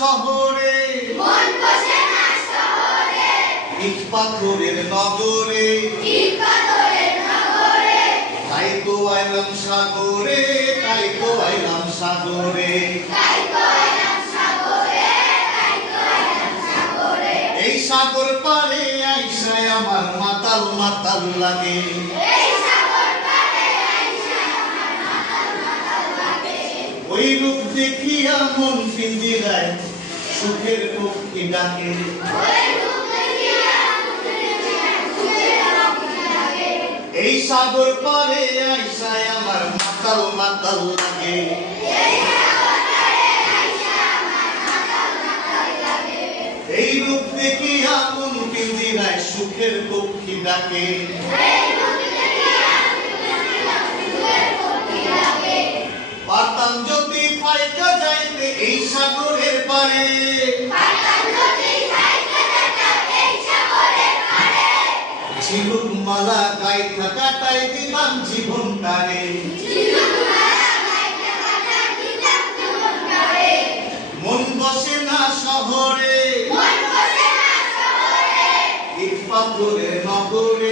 শহরে, মন বসে না শহরে, ইট পাথরের নগরে, ইট পাথরের নগরে, তাই তো আইলাম সাগরে, তাই তো আইলাম সাগরে, তাই তো আইলাম সাগরে, তাই তো আইলাম সাগরে। এই সাগর পারে আইসায় আমার মাতাল মাতাল লাগে, এই সাগর পারে আইসা আমার মাতাল মাতাল লাগে। ওই রূপ দেখিয়া মন পিঞ্জিরায় সুখের পক্ষী ডাকে, ওই রূপ দেখিয়া সুখের পক্ষী লাগে। এই সাগর পারে আইসায় আমার মাতাল মাতাল লাগে, এই সাগর পারে আইসা আমার মাতাল মাতাল লাগে। এই রূপ দেখিয়া মন পিঞ্জিরায় সুখের পক্ষী ডাকে, এই রূপ দেখিয়া সুখের পক্ষী লাগে। পারতাম যদি ফাইকা যাইতে এই সাগরের পারে, পারতাম যদি থাইকা যেতাম এই সাগরের পারে, ঝিনুক মালা গাইথা কাটাই দিলাম জীবনটারে, ঝিনুকমালা গাইতে কাটাই দিতাম জীবনটারে। মন বসে না শহরে, মন বসে না শহরে, ইট পাথরের নগরে,